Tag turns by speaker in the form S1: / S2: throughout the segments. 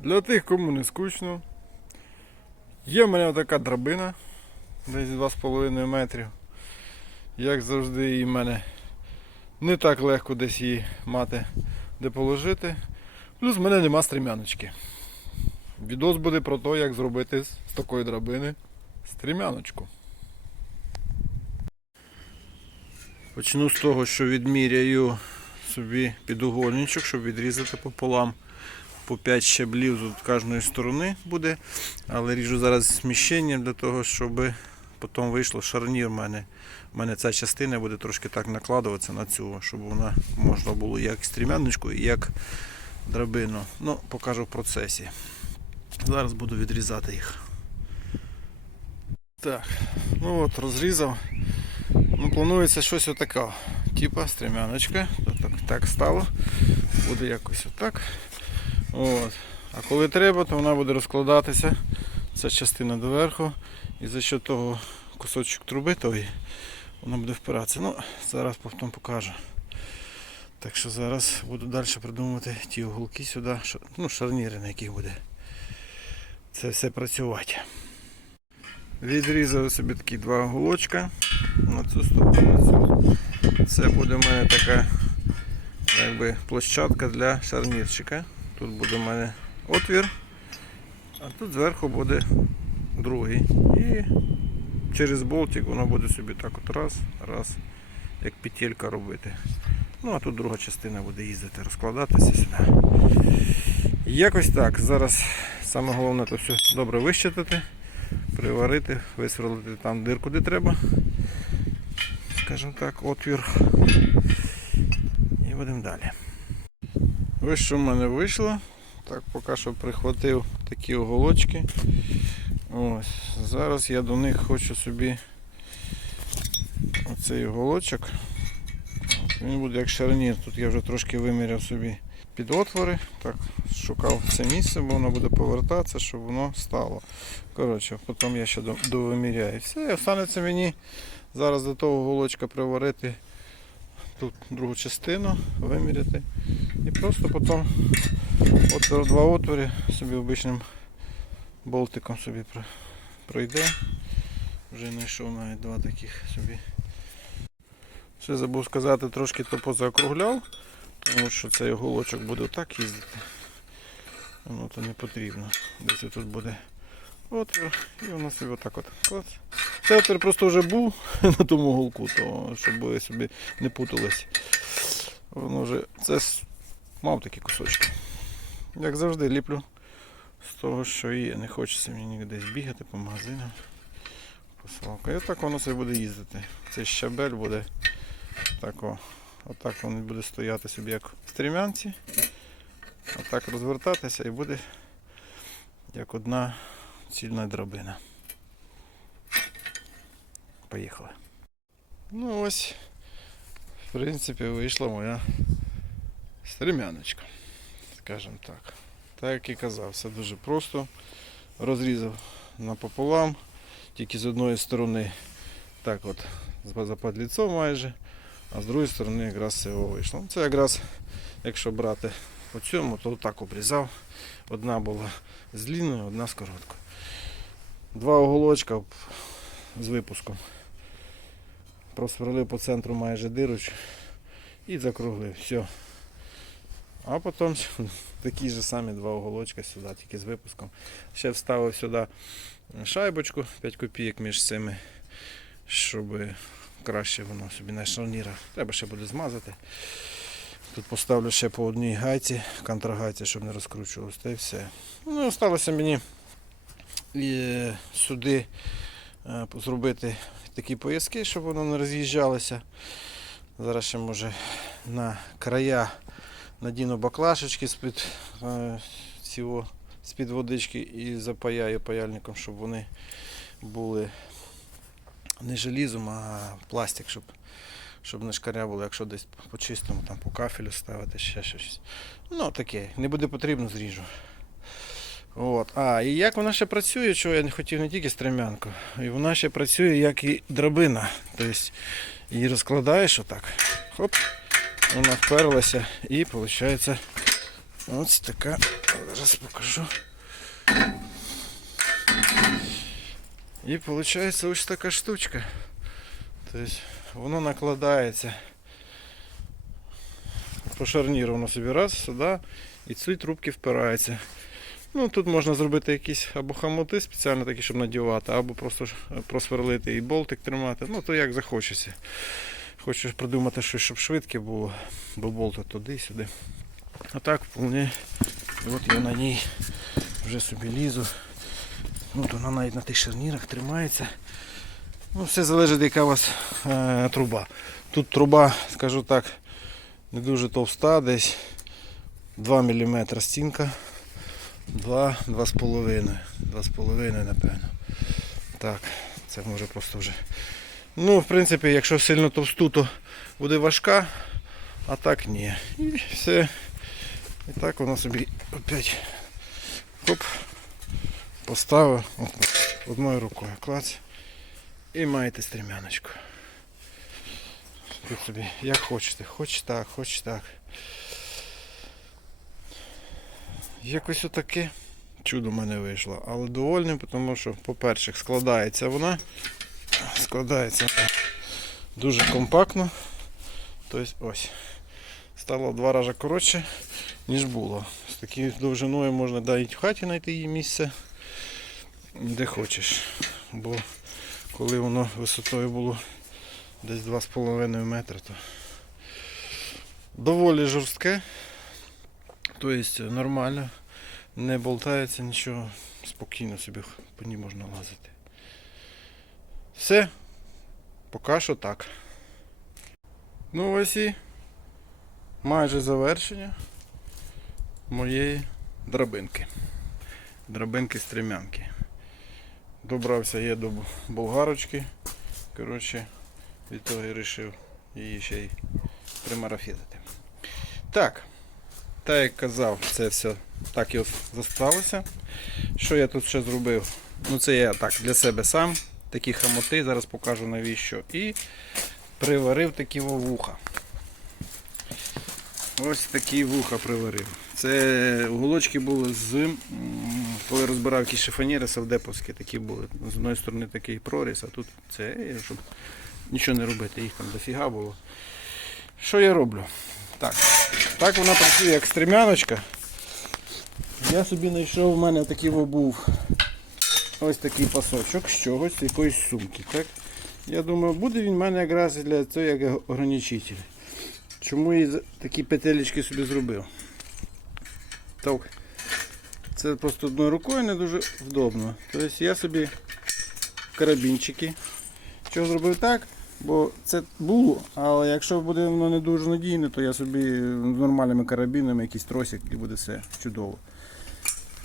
S1: Для тих, кому не скучно. Є в мене така драбина, десь 2,5 метрів. Як завжди, і в мене не так легко десь її мати де положити. Плюс в мене нема стрімяночки. Відос буде про те, як зробити з такої драбини стрімяночку. Почну з того, що відміряю собі підугольничок, щоб відрізати пополам по 5 щаблів з кожної сторони буде. Але ріжу зараз сміщенням для того, щоб потім вийшло шарнір в мене. У мене ця частина буде трошки так накладуватися на цю, щоб вона можна було як стрімяночку як драбину. Ну, покажу в процесі. Зараз буду відрізати їх. Так, ну от розрізав. Ну, планується щось отаке. Типа стрімяночка. Так, так стало. Буде якось отак. От. А коли треба, то вона буде розкладатися. Ця частина доверху. І за що того кусочок труби тої, вона буде впиратися. Ну, зараз потім покажу. Так що зараз буду далі придумувати ті уголки сюди, ну, шарніри, на яких буде це все працювати. Відрізав собі такі два уголочка на цю сторону. Це буде в мене така якби, площадка для шарнірчика. Тут буде в мене отвір, а тут зверху буде другий. І через болтик воно буде собі так от раз, раз, як петелька робити. Ну а тут друга частина буде їздити, розкладатися сюди. Якось так. Зараз саме головне то все добре вищитати, приварити, висверлити там дирку, де треба. Скажімо так, отвір. І будемо далі. Ось що в мене вийшло. Так, поки що прихватив такі оголочки. Ось. Зараз я до них хочу собі оцей оголочок. Він буде як шарнір. Тут я вже трошки виміряв собі під отвори. Так, шукав це місце, бо воно буде повертатися, щоб воно стало. Коротше, потім я ще довиміряю. Все, і останеться мені зараз до того оголочка приварити тут другу частину, виміряти. І просто потім отвір, два отвори собі обичним болтиком собі пройде. Вже знайшов навіть два таких собі. Ще забув сказати, трошки то позаокругляв, тому що цей оголочок буде так їздити. Воно то не потрібно. Десь тут буде отвір і воно собі отак от. Клац. Цей отвір просто вже був на тому голку, то щоб ви собі не путались. Воно вже це мав такі кусочки. Як завжди ліплю з того, що є. Не хочеться мені десь бігати по магазинам. Посилка. І отак воно собі буде їздити. Цей щабель буде так. Отак він буде стояти собі як в стрімянці. Отак розвертатися і буде як одна цільна драбина. Поїхали. Ну ось, в принципі, вийшла моя стрімяночка. Скажімо так. Так як і казав, все дуже просто. Розрізав напополам, тільки з одної сторони так от западліцо майже, а з другої сторони якраз все вийшло. Це якраз, якщо брати по цьому, то так обрізав. Одна була з длинною, одна з короткою. Два оголочка з випуском. Просверлив по центру майже дирочку і закруглив. Все. А потім такі ж самі два оголочка сюди, тільки з випуском. Ще вставив сюди шайбочку 5 копійок між цими, щоб краще воно собі на шарнірах. Треба ще буде змазати. Тут поставлю ще по одній гайці, контрагайці, щоб не розкручувалося, та й все. Ну, і осталося мені е, сюди е, зробити такі пояски, щоб воно не роз'їжджалося. Зараз ще може на края надіну баклашечки з-під е, з-під водички і запаяю паяльником, щоб вони були не желізом, а пластик, щоб, щоб не шкарябило, якщо десь по чистому, там по кафелю ставити, ще щось. Ну таке, не буде потрібно, зріжу. От. А, і як вона ще працює, що я не хотів не тільки стремянку, і вона ще працює як і драбина. Тобто її розкладаєш отак. Хоп, вона вперлася і виходить Ось така. Зараз покажу. І виходить ось така штучка. Тобто воно накладається по шарніру воно собі раз сюди і ці трубки впираються. Ну, тут можна зробити якісь або хамути спеціально такі, щоб надівати, або просто просверлити і болтик тримати. Ну, то як захочеться. Хочу придумати щось, щоб швидке було, бо болти туди-сюди. А так вполне. І от я на ній вже собі лізу. От вона навіть на тих шарнірах тримається. Ну, все залежить, яка у вас е, труба. Тут труба, скажу так, не дуже товста, десь 2 мм стінка. 2, 2,5. 2,5 напевно. Так, це може просто вже. Ну, в принципі, якщо сильно товсту, то буде важка, а так ні. І все. І так воно собі опять хоп, поставив одною рукою клац. І маєте стрімяночку. Тут собі як хочете, хоч так, хоч так. Якось отаке чудо в мене вийшло. Але довольний, тому що, по-перше, складається вона. Складається дуже компактно. Тобто ось. Стало два рази коротше, ніж було. З такою довжиною можна навіть в хаті знайти її місце, де хочеш. Бо коли воно висотою було десь 2,5 метри, то доволі жорстке. Тобто нормально, не болтається нічого, спокійно собі по ній можна лазити. Все, поки що так. Ну ось і майже завершення моєї драбинки. Драбинки стрімянки. Добрався я до болгарочки. Коротше, від того і вирішив її ще й примарафетити. Так, так як казав, це все так і зосталося. Що я тут ще зробив? Ну це я так для себе сам. Такі хамоти, зараз покажу навіщо. І приварив такі вуха. Ось такі вуха приварив. Це уголочки були з, коли розбирав якісь шифоніри савдеповські, такі були. З одної сторони такий проріз, а тут це, щоб нічого не робити, їх там дофіга було. Що я роблю? Так, так вона працює як стрімяночка. Я собі знайшов, у мене такий був ось такий пасочок з чогось, якоїсь сумки. Так? Я думаю, буде він в мене якраз для цього як ограничитель. Чому я такі петелечки собі зробив? Так. Це просто одною рукою не дуже вдобно. Тобто я собі карабінчики. Чого зробив так? Бо це було, але якщо буде воно не дуже надійне, то я собі нормальними карабінами якийсь тросик і буде все чудово.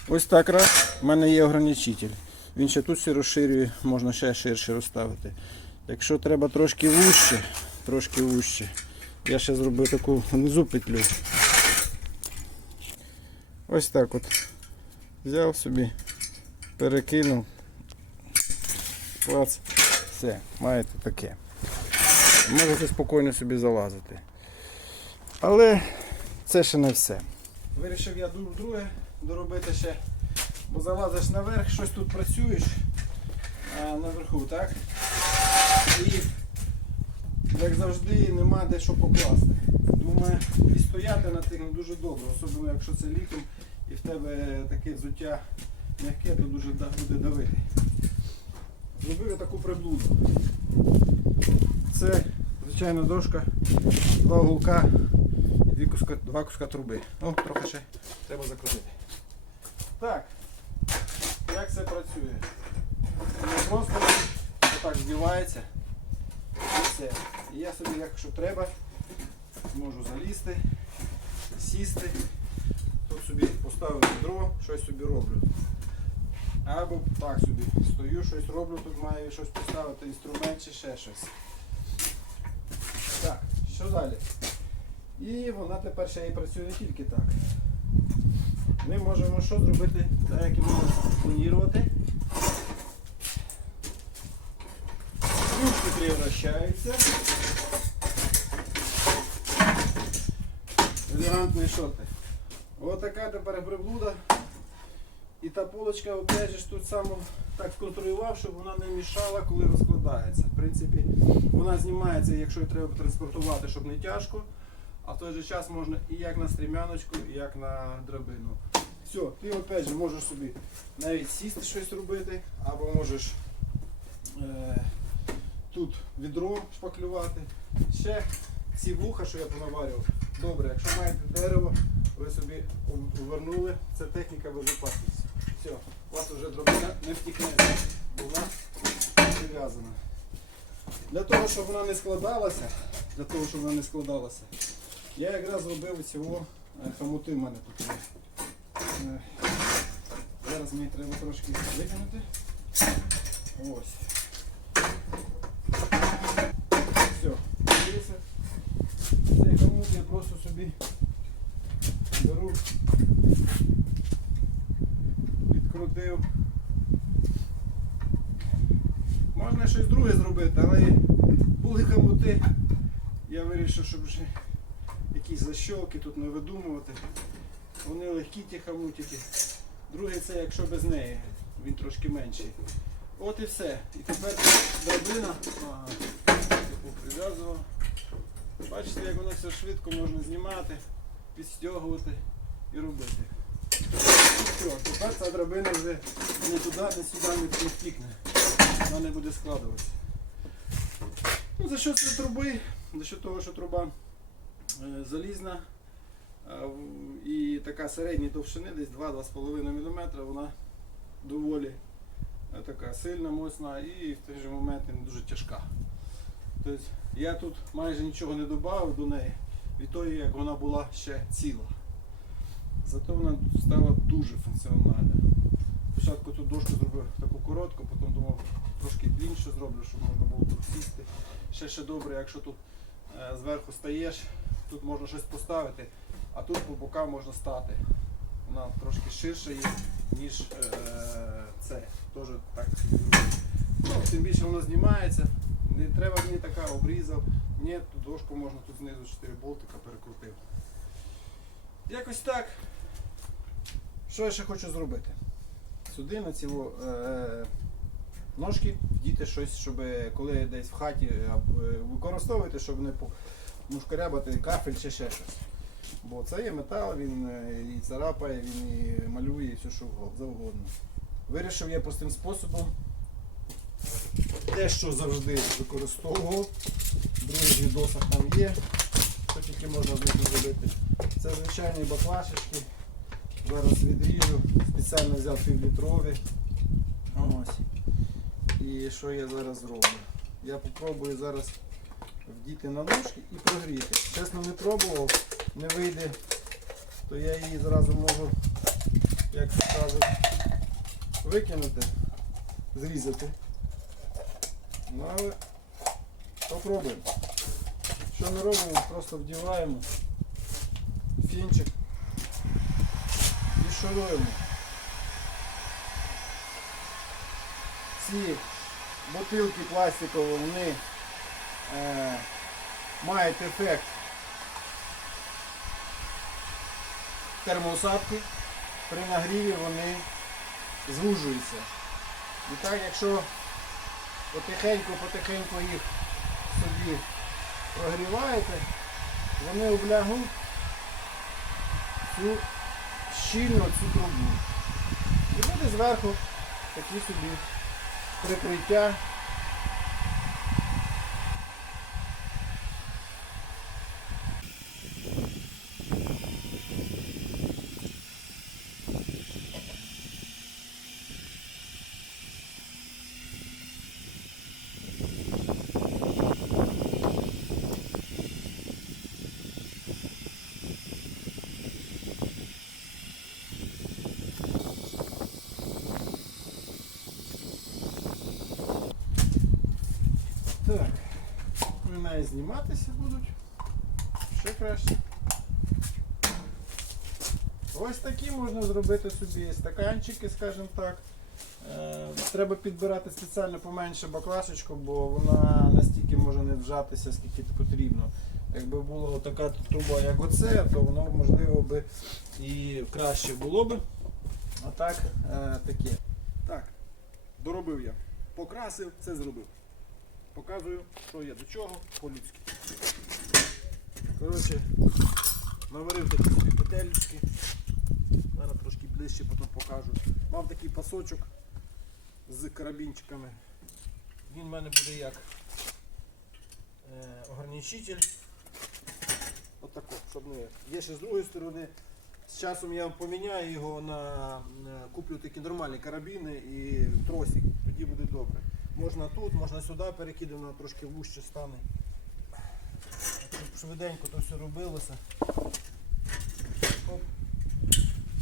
S1: Ось так раз. У мене є ограничитель. Він ще тут все розширює, можна ще ширше розставити. Якщо треба трошки вужче, трошки вужче, я ще зробив таку внизу петлю. Ось так от. Взяв собі, перекинув. Клац. Все, маєте таке. Можете спокійно собі залазити. Але це ще не все. Вирішив я друге доробити ще, бо залазиш наверх, щось тут працюєш а, наверху, так? І як завжди нема де що покласти. Думаю, і стояти на тих дуже добре, особливо якщо це літом і в тебе таке взуття м'яке, то дуже буде давити. Зробив я таку приблуду. Це звичайна дошка, два гулка і дві куска, два куска труби. Ну, трохи ще треба закрутити. Так, як це працює? Воно просто отак здівається. І все. І я собі, якщо треба, можу залізти, сісти, тут собі поставив відро, щось собі роблю. Або так собі стою, щось роблю, тут маю щось поставити, інструмент чи ще щось. Що далі? І вона тепер ще і працює не тільки так. Ми можемо що зробити, так як і можемо планувати. Ручки превращаються. Елегантні шоти. Ось така тепер приблуда. І та полочка, опять же, тут само так сконструював, щоб вона не мішала, коли розкладається. В принципі, вона знімається, якщо треба транспортувати, щоб не тяжко. А в той же час можна і як на стрімяночку, і як на драбину. Все, ти опять же можеш собі навіть сісти щось робити, або можеш е, тут відро шпаклювати. Ще ці вуха, що я понаварював, добре, якщо маєте дерево, ви собі увернули, це техніка безпечності. Все, у вас вже дробина не втікне, бо вона прив'язана. Для того, щоб вона не складалася, для того, щоб вона не складалася, я якраз зробив цього е, хомути в мене тут. Е, Зараз мені треба трошки витягнути. Ось. Все, дивіться. Цей хомут я просто собі беру, відкрутив. Можна щось друге зробити, але були хомути. Я вирішив, щоб вже якісь защолки тут не видумувати. Вони легкі ті хомутики. Другий це якщо без неї, він трошки менший. От і все. І тепер драбина. Ага, таку прив'язував. Бачите, як воно все швидко можна знімати, підстягувати і робити. Все, тепер ця драбина вже не туди, не сюди не втікне. Вона не буде складуватися. Ну, за що це труби? За що того, що труба е, залізна і така середньої товщини, десь 2-2,5 мм, вона доволі е, така сильна, моцна і в той же момент не дуже тяжка. Тобто я тут майже нічого не додав до неї, від тої, як вона була ще ціла. Зато вона стала дуже функціональна. Спочатку тут дошку зробив таку коротку, потім думав трошки більше зроблю, щоб можна було тут сісти. Ще ще добре, якщо тут е, зверху стаєш, тут можна щось поставити, а тут по бокам можна стати. Вона трошки ширша є, ніж е, це. Теж так. Ну, тим більше воно знімається. Не треба мені така обрізав. Ні, тут дошку можна тут знизу 4 болтика перекрутив. Якось так. Що я ще хочу зробити? Сюди на ці е, ножки вдіти щось, щоб коли десь в хаті е, використовувати, щоб не мушкарябати кафель чи ще щось. Бо це є метал, він е, і царапає, він і малює, і все що завгодно. Вирішив я простим способом те, що завжди використовував. В других відосах там є, що тільки можна з них зробити. Це звичайні баклашечки. Зараз відріжу, спеціально взяв півлітрові. Ось. І що я зараз зроблю? Я попробую зараз вдіти на ножки і прогріти. Чесно не пробував, не вийде, то я її зразу можу, як кажуть, викинути, зрізати. Ну але попробуємо. Що ми робимо? Просто вдіваємо фінчик і. Ці бутилки пластикові, вони е, мають ефект термоусадки. При нагріві вони звужуються. І так, якщо потихеньку-потихеньку їх собі прогріваєте, вони облягуть цю щільно цю трубу. І буде зверху такі собі прикриття. Так, вони навіть зніматися будуть. Ще краще. Ось такі можна зробити собі стаканчики, скажімо так. Е, Треба підбирати спеціально поменше баклашечку, бо вона настільки може не вжатися, скільки потрібно.
S2: Якби була така труба, як оце, то воно можливо би і краще було би. А так, е, таке.
S1: Так, доробив я. Покрасив, все зробив. Показую, що є до чого, по-людськи.
S2: Коротше, наварив такі собі петельки. Зараз трошки ближче потім покажу.
S1: Мав такий пасочок з карабінчиками.
S2: Він в мене буде як е, ограничитель.
S1: Отако, щоб не. Є ще з другої сторони. З часом я поміняю його на, на- куплю такі нормальні карабіни і тросик.
S2: Можна тут, можна сюди перекидати, воно трошки вужче стане. Щоб швиденько то все робилося. Оп.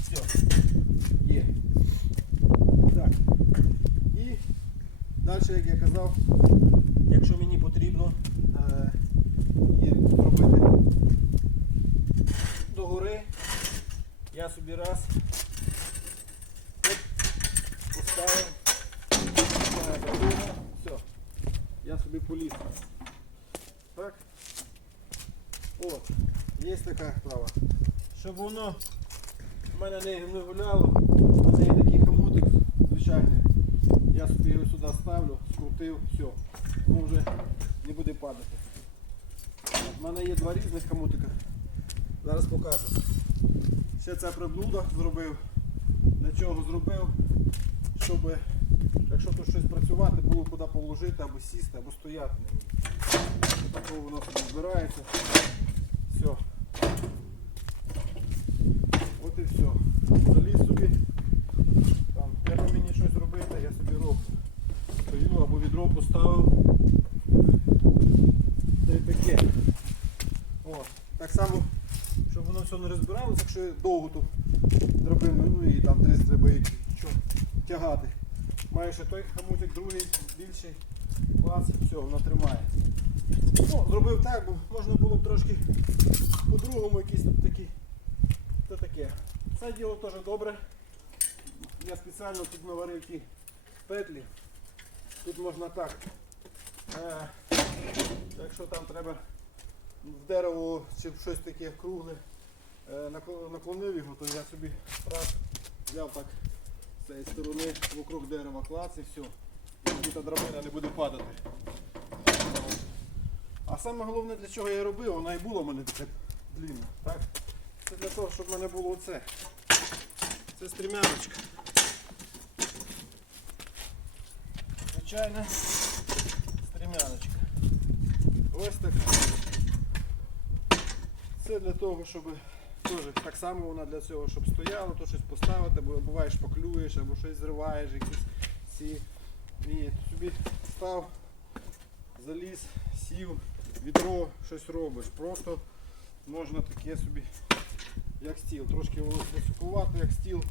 S2: Все.
S1: Є. Так. І далі, як я казав,
S2: Якщо мені потрібно
S1: е, її зробити
S2: догори, я собі раз оп, поставив.
S1: Ставимо другу. Все. Я собі поліз. Так. От. Є така справа.
S2: Щоб воно в мене не, гуляло, в мене є такий хомутик звичайний.
S1: Я собі його сюди ставлю, скрутив, все. Воно вже не буде падати. У мене є два різних комутика. Зараз покажу. Ще це приблуда зробив. Для чого зробив? Щоб, якщо тут щось працювати, було куди положити, або сісти, або стояти на ній. Такого воно собі збирається. Все. От і все. Заліз собі. Там треба мені щось робити, я собі роблю. Стою або відро поставив. Та й таке. О, так само, щоб воно все не розбиралося, якщо я довго тут драбину, ну і там десь треба їх тягати. Маю ще той хамутик, другий більший. Клас, все, воно тримає. Ну, зробив так, бо можна було б трошки по-другому якісь тут такі. Це таке. Це діло теж добре. Я спеціально тут наварив ті петлі. Тут можна так. Е, якщо там треба в дерево чи щось таке кругле, е, наклонив його, то я собі раз взяв так цієї сторони вокруг дерева клац і все. Та драбина не буде падати. А саме головне для чого я робив, вона і була в мене така длінна. Так? Це для того, щоб в мене було оце. Це стрімяночка. Звичайна стрімяночка. Ось така. Це для того, щоб теж так само вона для цього, щоб стояло, то щось поставити, бо буває шпаклюєш або щось зриваєш, якісь ці. І собі став, заліз, сів, відро, щось робиш. Просто можна таке собі, як стіл. Трошки високувати, як стіл.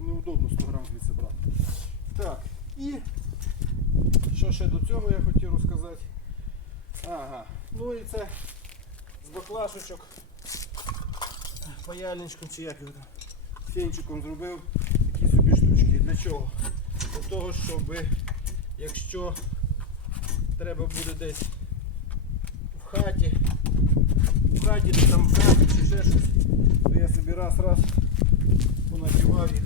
S1: Неудобно 100 грам звідси брати. Так, і що ще до цього я хотів розказати? Ага, ну і це з баклашечок паяльничком чи як його там, зробив такі собі штучки. Для чого? Для того, щоб якщо треба буде десь в хаті, в хаті, чи там в хаті чи ще щось, то я собі раз-раз понадівав їх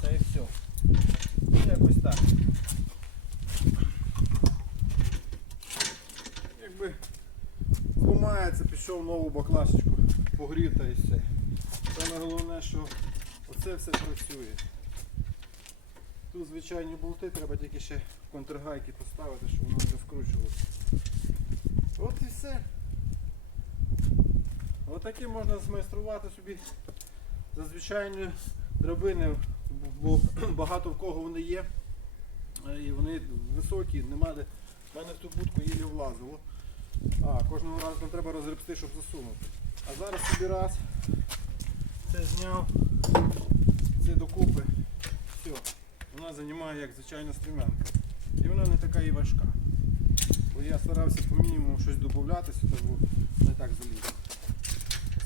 S1: та і все. Якось так. Якби зламається, пішов нову баклашечку, погрів і все. Саме головне, що оце все працює. Тут звичайні болти, треба тільки ще контргайки поставити, щоб воно не розкручувалося. От і все. Отаке можна змайструвати собі за звичайні драбини, бо багато в кого вони є. І вони високі, нема де. У мене в ту будку їлі влазило. А, кожного разу там треба розгребсти, щоб засунути. А зараз собі раз це зняв, це докупи. Все. Вона займає як звичайна стрімянка. І вона не така і важка. Бо я старався по мінімуму щось додати сюди, бо не так залізо.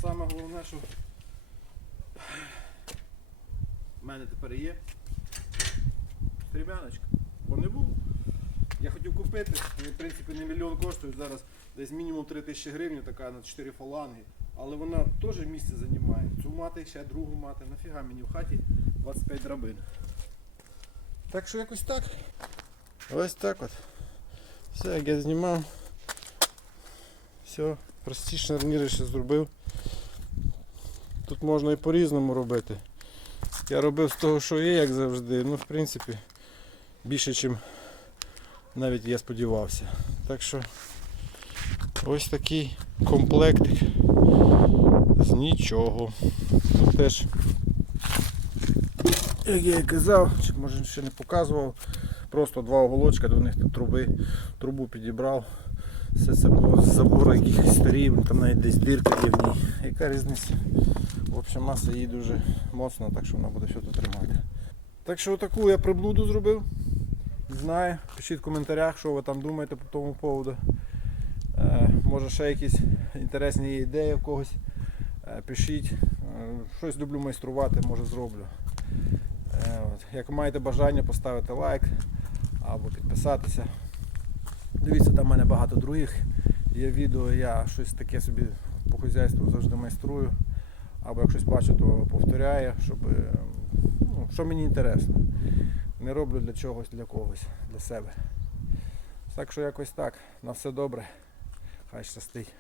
S1: Саме головне, що в мене тепер є стрімяночка. Бо не було.
S2: Я хотів купити, в принципі, не мільйон коштують зараз десь мінімум 3 тисячі гривень, така на 4 фаланги. Але вона теж місце займає. Цю мати, ще другу мати. Нафіга мені в хаті 25 драбин. Так що якось так.
S1: Ось так от. Все, як я знімав. Все, прості шарніри ще зробив. Тут можна і по-різному робити. Я робив з того, що є, як завжди. Ну, в принципі, більше, ніж навіть я сподівався. Так що ось такий комплектик з нічого. Тут теж, як я і казав, чи може ще не показував, просто два оголочка, до них труби, трубу підібрав. Все це було з забору якихось старів, там навіть десь дирка є в ній. Яка різниця? В общем, маса її дуже моцна, так що вона буде все тут тримати. Так що таку я приблуду зробив. Не знаю. Пишіть в коментарях, що ви там думаєте по тому поводу. Е, може ще якісь інтересні ідеї в когось. Е, пишіть. Е, щось люблю майструвати, може зроблю. Е. Як маєте бажання, поставити лайк або підписатися. Дивіться, там в мене багато других є відео, я щось таке собі по хазяйству завжди майструю. Або як щось бачу, то повторяю, щоб, ну, що мені інтересно. Не роблю для чогось, для когось, для себе. Так що якось так. На все добре. Хай щастить.